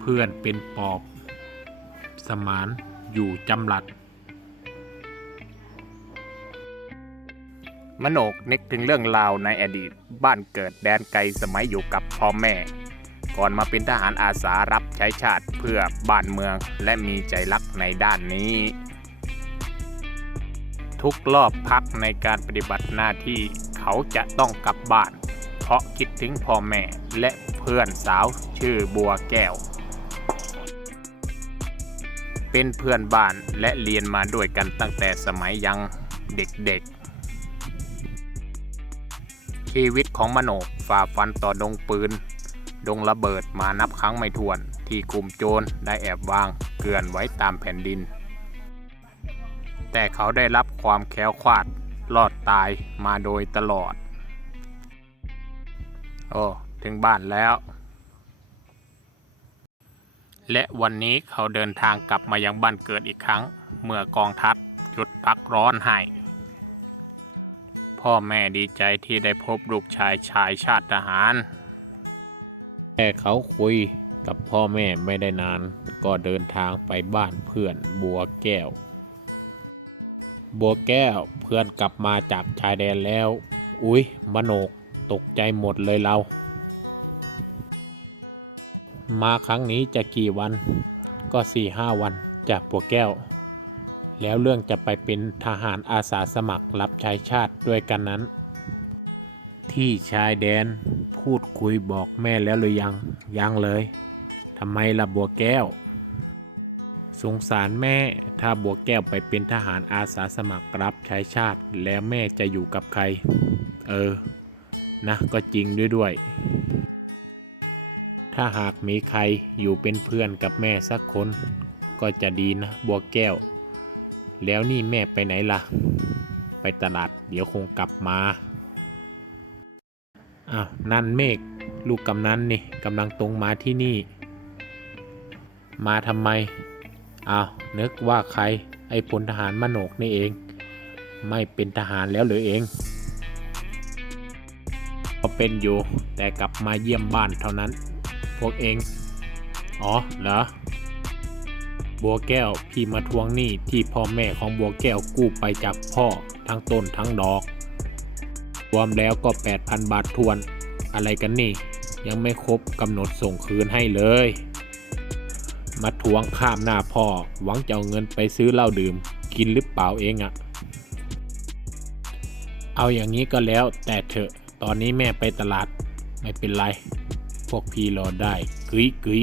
เพื่อนเป็นปอบ สมานอยู่จำหลัด มโนกนึกถึงเรื่องราวในอดีตบ้านเกิดแดนไกลสมัยอยู่กับพ่อแม่ ก่อนมาเป็นทหารอาสารับใช้ชาติเพื่อบ้านเมืองและมีใจรักในด้านนี้ ทุกรอบพักในการปฏิบัติหน้าที่เขาจะต้องกลับบ้าน เพราะคิดถึงพ่อแม่และ พื่อนสาวชื่อบัวแก้ว เป็นเพื่อนบ้านและเรียนมาด้วยกันตั้งแต่สมัยยังเด็กๆ ชีวิตของมโนฝ่าฟันต่อดงปืน ดงระเบิดมานับครั้งไม่ถ้วน ที่กลุ่มโจรได้แอบวางเกลื่อนไว้ตามแผ่นดิน แต่เขาได้รับความแค้วคลาดรอดตายมาโดยตลอด โอ้ ถึงบ้านแล้ว และวันนี้เขาเดินทางกลับมายังบ้านเกิดอีกครั้ง เมื่อกองทัพหยุดพักร้อนให้ พ่อแม่ดีใจที่ได้พบลูกชายชายชาติทหารแค่เขาคุยกับพ่อแม่ไม่ได้นาน ก็เดินทางไปบ้านเพื่อนบัวแก้ว บัวแก้วเพื่อนกลับมาจากชายแดนแล้ว อุ๊ยมโนกตกใจหมดเลยเรา มาครั้งนี้จะกี่วันก็สี่ห้าวันจากบัวแก้ว แล้วเรื่องจะไปเป็นทหารอาสาสมัครรับใช้ชาติด้วยกันนั้น ที่ชายแดนพูดคุยบอกแม่แล้วหรือยัง ยังเลยทำไมล่ะบัวแก้ว สงสารแม่ถ้าบัวแก้วไปเป็นทหารอาสาสมัครรับใช้ชาติแล้วแม่จะอยู่กับใคร เออ นะก็จริงด้วยด้วย ถ้าหากมีใครอยู่เป็นเพื่อนกับแม่สักคน ก็จะดีนะบัวแก้ว แล้วนี่แม่ไปไหนล่ะ ไปตลาดเดี๋ยวคงกลับมาอ้าวนั่นเมฆลูกกำนันนี่กำลังตรงมาที่นี่ มาทำไมอ้าวนึกว่าใครไอ้พลทหารมโนกนี่เอง ไม่เป็นทหารแล้วหรือเองก็เป็นอยู่แต่กลับมาเยี่ยมบ้านเท่านั้น พวกเอง อ๋อ เหรอ บัวแก้วพี่มาทวงหนี้ที่พ่อแม่ของบัวแก้วกู้ไปจากพ่อทั้งต้นทั้งดอก รวมแล้วก็ 8,000 บาททวน อะไรกันนี่ ยังไม่ครบกำหนดส่งคืนให้เลย มาทวงข้ามหน้าพ่อ หวังจะเอาเงินไปซื้อเหล้าดื่ม กินหรือเปล่าเองอะเอาอย่างนี้ก็แล้วแต่เถอะ ตอนนี้แม่ไปตลาดไม่เป็นไร พวกพี่รอได้กึยกึย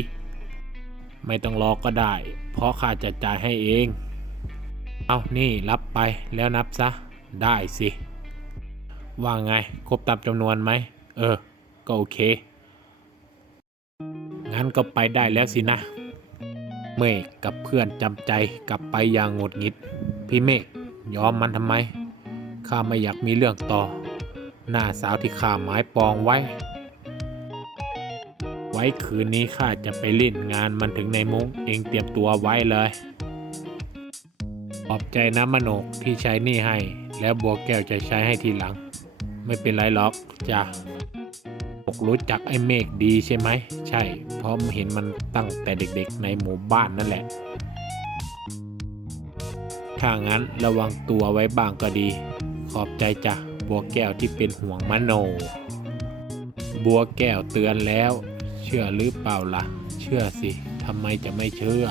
ไม่ต้องรอก็ได้ เพราะข้าจะจ่ายให้เอง เอานี่รับไปแล้วนับซะ ได้สิ ว่าไง ครบตามจำนวนไหม เออ ก็โอเค งั้นก็ไปได้แล้วสินะ เมฆกับเพื่อนจำใจกลับไปอย่างงดหงิด พี่เมฆยอมมันทำไม ข้าไม่อยากมีเรื่องต่อ หน้าสาวที่ข้าหมายปองไว้ ว้คืนนี้ข้าจะไปเล่นงานมันถึงในมุ้งเองเตรียมตัวไว้เลย ขอบใจนะมโนกที่ใช้หนี่ให้ แล้วบัวแก้วจะใช้ให้ทีหลัง ไม่เป็นไรหรอกจ้ะกรู้จักไอ้เมฆดีใช่ไหม ใช่ เพราะเห็นมันตั้งแต่เด็กๆในหมู่บ้านนั่นแหละ ถ้างั้นระวังตัวไว้บ้างก็ดี ขอบใจจ้ะบัวแก้วที่เป็นห่วงมโน บัวแก้วเตือนแล้ว เชื่อหรือเปล่าล่ะ เชื่อสิทำไมจะไม่เชื่อ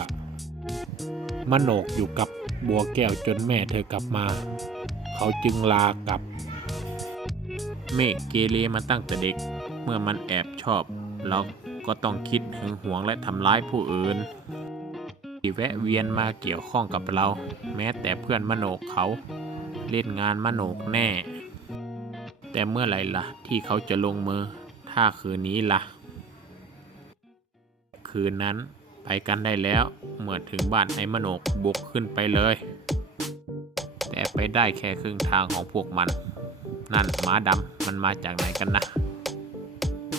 มโนกอยู่กับบัวแก้วจนแม่เธอกลับมา เขาจึงลากลับ เมฆเกเรมาตั้งแต่เด็ก เมื่อมันแอบชอบ เราก็ต้องคิดหึงหวงและทำร้ายผู้อื่นที่แวะเวียนมาเกี่ยวข้องกับเรา แม้แต่เพื่อนมโนกเขาเล่นงานมโนกแน่ แต่เมื่อไหร่ล่ะ ที่เขาจะลงมือ ถ้าคืนนี้ล่ะ คืนนั้น ไปกันได้แล้วเมื่อถึงบ้านไอ้มโนกบุกขึ้นไปเลย แต่ไปได้แค่ครึ่งทางของพวกมัน นั่นหมาดำมันมาจากไหนกันนะ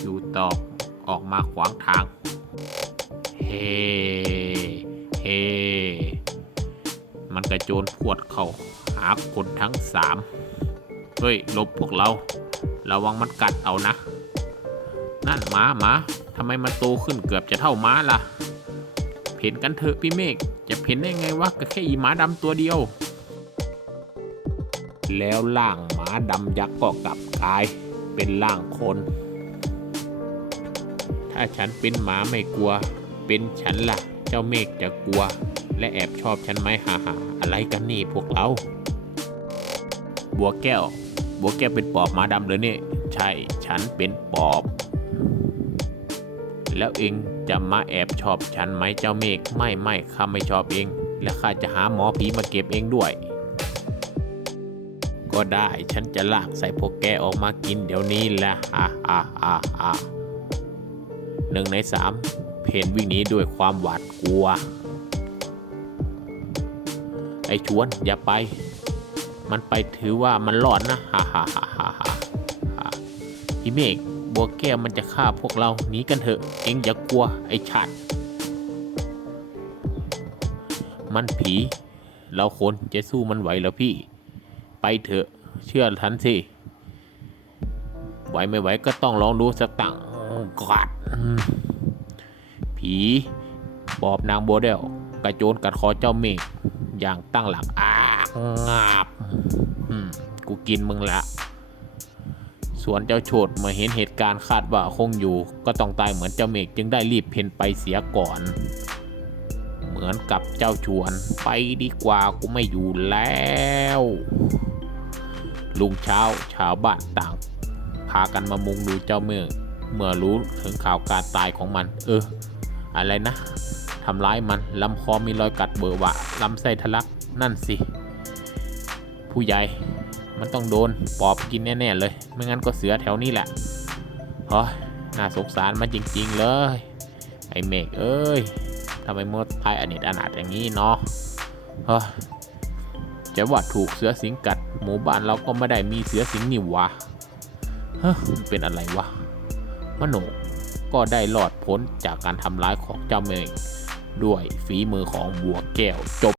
อยู่ตอบออกมาขวางทาง เฮ เฮ มันกระโจนพวดเข้าหาคนทั้งสามเฮ้ยหลบพวกเรา ระวังมันกัดเอานะ นั่นหมาหมา ทำไมมันโตขึ้นเกือบจะเท่าม้าล่ะเห็นกันเถอะพี่เมฆ จะเห็นได้ไงวะก็แค่อีหมาดำตัวเดียว แล้วร่างหมาดำยักษ์ก็กลับกลายเป็นร่างคน ถ้าฉันเป็นหมาไม่กลัว เป็นฉันล่ะ เจ้าเมฆจะกลัว และแอบชอบฉันไหมฮ่าฮ่าอะไรกันนี่พวกเรา บัวแก้ว บัวแก้วเป็นปอบหมาดำเลยเนี่ย ใช่ ฉันเป็นปอบ แล้วเองจะมาแอบชอบฉันไหมเจ้าเมฆไม่ไม่ข้าไม่ชอบเอง และข้าจะหาหมอผีมาเก็บเองด้วย ก็ได้ฉันจะลากใส่พวกแกออกมากินเดี๋ยวนี้แหละอ่าอ่าอ่าอ่าหนึ่งในสามเพนวิ่งหนีด้วยความหวาดกลัว ไอ้ชวนอย่าไป มันไปถือว่ามันรอดนะฮ่าฮ่าฮ่าฮ่าฮ่าฮ่าพี่เมฆ บัวแก้วมันจะฆ่าพวกเราหนีกันเถอะ เอ็งอย่ากลัวไอ้ชัดมันผี เราคนจะสู้มันไหวเหรอพี่ ไปเถอะ เชื่อทันสิไหวไม่ไหวก็ต้องลองดูสักตั้งกัดผีบอบนางโบวเดลกระโจนกัดคอเจ้าเมฆอย่างตั้งหลักอ้างาบกูกินมึงละ ส่วนเจ้าโฉดเมื่อเห็นเหตุการณ์คาดว่าคงอยู่ ก็ต้องตายเหมือนเจ้าเมฆจึงได้รีบเพ่นไปเสียก่อน เหมือนกับเจ้าชวนไปดีกว่ากูไม่อยู่แล้วลุงเช้าชาวบ้านต่าง พากันมามุงดูเจ้าเมืองเมื่อรู้ถึงข่าวการตายของมัน เออ อะไรนะทำร้ายมันลำคอมีรอยกัดเบอร์วะลำไส้ทะลักนั่นสิ ผู้ใหญ่ มันต้องโดนปอบกินแน่ๆเลย ไม่งั้นก็เสือแถวนี้แหละเฮ้ยน่าสงสารมันจริง ๆ เลย ไอ้เมฆเอ้ยทำไมมดพายอเนจอนาถอย่างนี้เนาะเฮ้ยจะว่าถูกเสือสิงกัด หมู่บ้านเราก็ไม่ได้มีเสือสิงนี่วะเฮ้ยเป็นอะไรวะมโนก็ได้รอดพ้นจากการทำร้ายของเจ้าเมฆด้วยฝีมือของบัวแก้วจบ